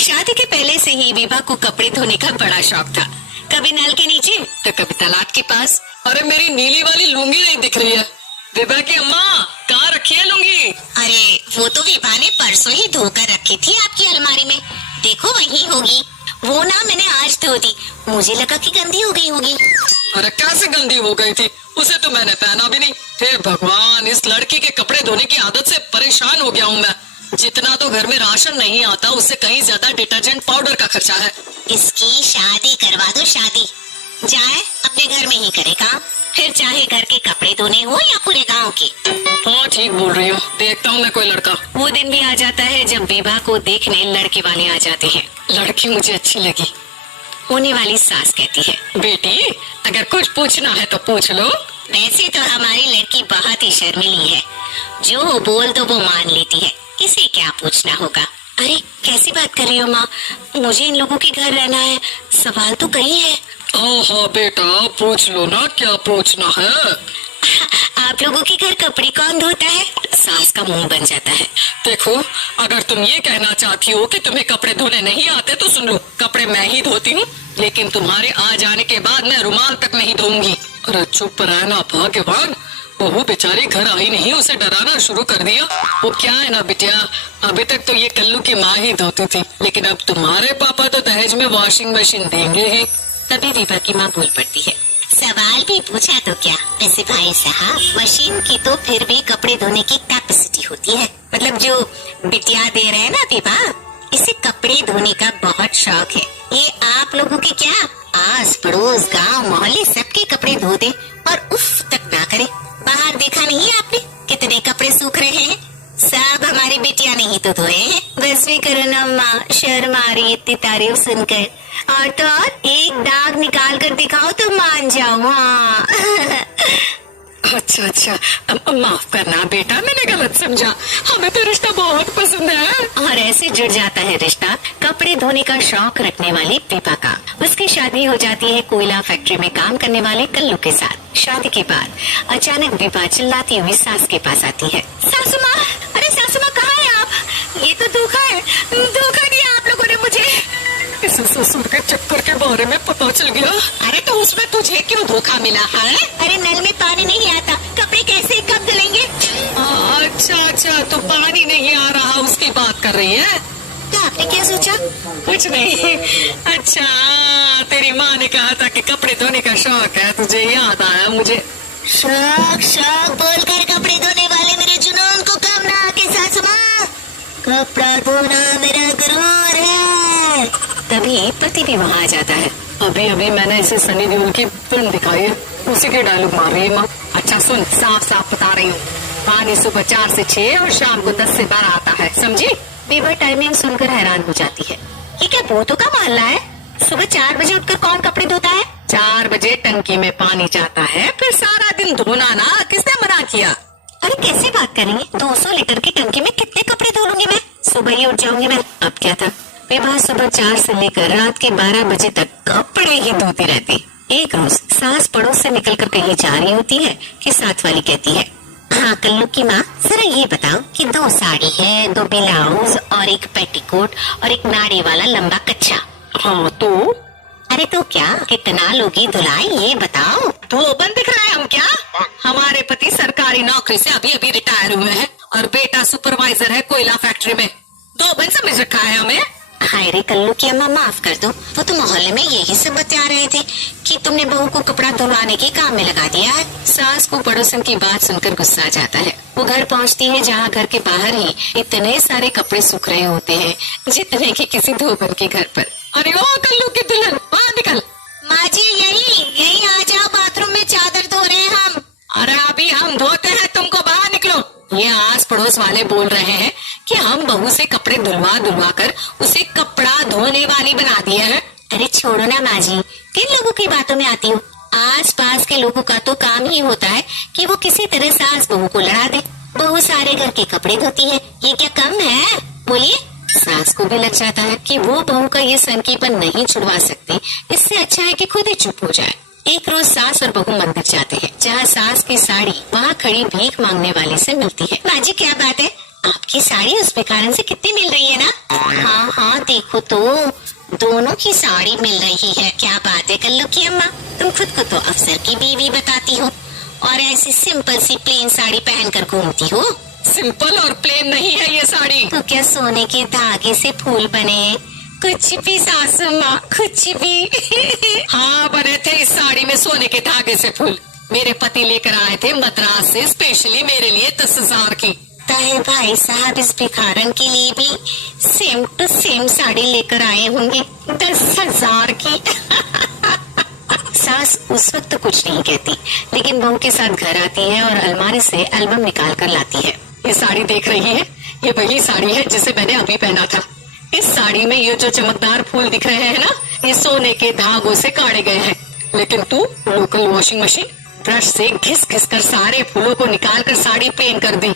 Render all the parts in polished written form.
शादी के पहले से ही विभा को कपड़े धोने का बड़ा शौक था। कभी नल के नीचे तो कभी तालाब के पास। अरे मेरी नीली वाली लुंगी नहीं दिख रही है। विभा की अम्मा, कहाँ रखी है लुंगी? अरे वो तो विभा ने परसों ही धोकर रखी थी आपकी अलमारी में, देखो वही होगी। वो ना मैंने आज धो दी, मुझे लगा कि गंदी हो गई होगी। अरे कैसे गंदी हो गई थी? उसे तो मैंने पहना भी नहीं। हे भगवान, इस लड़की के कपड़े धोने की आदत से परेशान हो गया हूँ मैं। जितना तो घर में राशन नहीं आता, उससे कहीं ज्यादा डिटर्जेंट पाउडर का खर्चा है। इसकी शादी करवा दो, शादी जाए अपने घर में ही करे काम, फिर चाहे घर के कपड़े धोने हो या पूरे गांव के। हाँ ठीक बोल रही हो, देखता हूँ मैं कोई लड़का। वो दिन भी आ जाता है जब विवाह को देखने लड़के वाले आ जाते हैं। लड़की मुझे अच्छी लगी। होने वाली सास कहती है, बेटी अगर कुछ पूछना है तो पूछ लो। वैसे तो हमारी लड़की बहुत ही शर्मीली है, जो बोल दो वो मान लेती है, इसे क्या पूछना होगा। अरे कैसी बात कर रही हो माँ, मुझे इन लोगों के घर रहना है, सवाल तो कई है। हाँ बेटा पूछ लो ना, क्या पूछना है। आप लोगों के घर कपड़े कौन धोता है? सास का मुंह बन जाता है। देखो, अगर तुम ये कहना चाहती हो कि तुम्हें कपड़े धोने नहीं आते तो सुन लो, कपड़े मैं ही धोती हूँ, लेकिन तुम्हारे आ जाने के बाद मैं रुमाल तक नहीं धोऊंगी। अरे चुप रहना भाग्यवान, बहू बेचारी घर आई नहीं, उसे डराना शुरू कर दिया। वो क्या है ना बिटिया, अभी तक तो ये कल्लू की माँ ही धोती थी, लेकिन अब तुम्हारे पापा तो दहेज में वॉशिंग मशीन देंगे ही। तभी विभा की माँ बोल पड़ती है, सवाल भी पूछा तो क्या, वैसे भाई साहब मशीन की तो फिर भी कपड़े धोने की कैपेसिटी होती है। मतलब जो बिटिया दे रहे हैं ना विभा, इसे कपड़े धोने का बहुत शौक है। ये आप लोगों के क्या आस पड़ोस गांव मोहल्ले सबके कपड़े धो दे और उफ तक ना करे। बाहर देखा नहीं आपने कितने कपड़े सूख रहे हैं? सब हमारी बिटिया ने ही तो धोए हैं। बस भी करो ना माँ, शर्म आ रही इतनी तारीफ सुनकर। और तो और एक दाग निकाल कर दिखाओ तो मान जाओ। हाँ अच्छा, माफ करना बेटा, मैंने गलत समझा। हमें तो रिश्ता बहुत पसंद है। और ऐसे जुड़ जाता है रिश्ता कपड़े धोने का शौक रखने वाली विभा का। उसकी शादी हो जाती है कोयला फैक्ट्री में काम करने वाले कल्लू के साथ। शादी के बाद अचानक विभा चिल्लाती हुई सास के पास आती है, सासू माँ, अरे सासू माँ कहाँ है आप? ये तो धोखा है, धोखा दिया आप लोगों ने मुझे। इस ससुर के चक्कर के बारे में पता चल गया। अरे तो उसमें तुझे क्यों धोखा मिला है? अरे नल में पानी नहीं आता, कपड़े कैसे कब धुलेंगे? अच्छा, तो पानी नहीं आ रहा उसकी बात कर रही है। तो आपने क्या सोचा? कुछ नहीं। अच्छा, तेरी माँ ने कहा था कि कपड़े धोने का शौक है, तुझे याद आया मुझे। शौक बोलकर कपड़े धोने वाले मेरे जुनून को कम ना आके सासू माँ, कपड़ा धोना मेरा गुरूर है। तभी पति भी वहाँ आ जाता है। अभी मैंने इसे सनी देओल की फिल्म दिखाई है, उसी के डायलॉग मार रही है माँ। अच्छा सुन, साफ बता रही हूँ, पानी सुबह 4 से 6 और शाम को 10 से 12 आता है, समझी? विभा टाइमिंग सुनकर हैरान हो जाती है। ये क्या भूतों का मोहल्ला है? सुबह 4 बजे उठकर कौन कपड़े धोता है? 4 बजे टंकी में पानी जाता है, फिर सारा दिन धोना ना, किसने मना किया? अरे कैसे बात करेंगे, 200 लीटर की टंकी में कितने कपड़े धो लूंगी मैं? सुबह ही उठ जाऊंगी मैं। अब क्या था, विभा सुबह 4 से लेकर रात के 12 बजे तक कपड़े ही धोती रहती। एक रोज सास पड़ोस से निकलकर कहीं जा रही होती है कि साथ वाली कहती है, हाँ कल्लू की माँ, जरा ये बताओ कि 2 साड़ी है, 2 ब्लाउज और एक पेटीकोट और एक नाड़ी वाला लंबा कच्छा। हाँ तो? अरे तो क्या, कितना लोगी धुलाई ये बताओ। धोबन दिख रहा है हम क्या? हमारे पति सरकारी नौकरी से अभी रिटायर हुए हैं और बेटा सुपरवाइजर है कोयला फैक्ट्री में। धोबन समझ रखा है हमें। हाय रे कल्लू की अम्मा, माफ कर दो, वो तो मोहल्ले में यही सब बता रहे थे कि तुमने बहू को कपड़ा धुलवाने के काम में लगा दिया है। सास को पड़ोसन की बात सुनकर गुस्सा आ जाता है। वो घर पहुंचती है जहाँ घर के बाहर ही इतने सारे कपड़े सूख रहे होते हैं जितने कि किसी धोबन के घर पर। अरे ओ कल्लू की दुल्हन, बाहर निकल। माँ जी यही आ जाओ, बाथरूम में चादर धो रहे हैं हम। अरे अभी हम धोते हैं, तुमको बाहर निकलो। ये आस पड़ोस वाले बोल रहे हैं कि हम बहू से कपड़े धुलवा कर उसे कपड़ा धोने वाली बना दिए हैं। अरे छोड़ो ना माँ जी, किन लोगों की बातों में आती हो? आस पास के लोगों का तो काम ही होता है कि वो किसी तरह सास बहू को लड़ा दे। बहू सारे घर के कपड़े धोती है, ये क्या कम है? बोलिए। सास को भी लग जाता है कि वो बहू का ये सनकीपन नहीं छुड़वा सकती, इससे अच्छा है कि खुद ही चुप हो जाए। एक रोज सास और बहू मंदिर जाते हैं, जहाँ सास की साड़ी वहाँ खड़ी भीख मांगने वाली से मिलती है। माँ जी क्या बात है, आपकी साड़ी उस भिखारन से कितनी मिल रही है ना? हाँ देखो तो दोनों की साड़ी मिल रही है। क्या बात है कल्लू की अम्मा, तुम खुद को तो अफसर की बीवी बताती हो और ऐसी सिंपल सी प्लेन साड़ी पहनकर घूमती हो। सिंपल और प्लेन नहीं है ये साड़ी। तो क्या सोने के धागे से फूल बने? कुछ भी सासू माँ, कुछ भी। हाँ, बने थे इस साड़ी में सोने के धागे से फूल। मेरे पति लेकर आए थे मद्रास से स्पेशली मेरे लिए 10,000 की। ताहे भाई साहब इस भिखारन के लिए भी सेम टू सेम साड़ी लेकर आए होंगे 10,000 की। सास उस वक्त तो कुछ नहीं कहती, लेकिन बहू के साथ घर आती है और अलमारी से एल्बम निकाल कर लाती है। ये साड़ी देख रही है, ये वही साड़ी है जिसे मैंने अभी पहना था। इस साड़ी में ये जो चमकदार फूल दिख रहे हैं ना, ये सोने के धागों से काढ़े गए हैं। लेकिन तू लोकल वॉशिंग मशीन ब्रश से घिस घिस कर सारे फूलों को निकाल कर साड़ी प्लेन कर दी।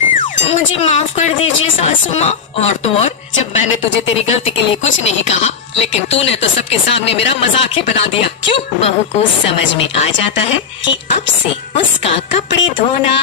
मुझे माफ कर दीजिए सासू माँ। और तो और, जब मैंने तुझे तेरी गलती के लिए कुछ नहीं कहा, लेकिन तूने तो सबके सामने मेरा मजाक ही बना दिया। क्यों? बहू को समझ में आ जाता है कि अब से उसका कपड़े धोना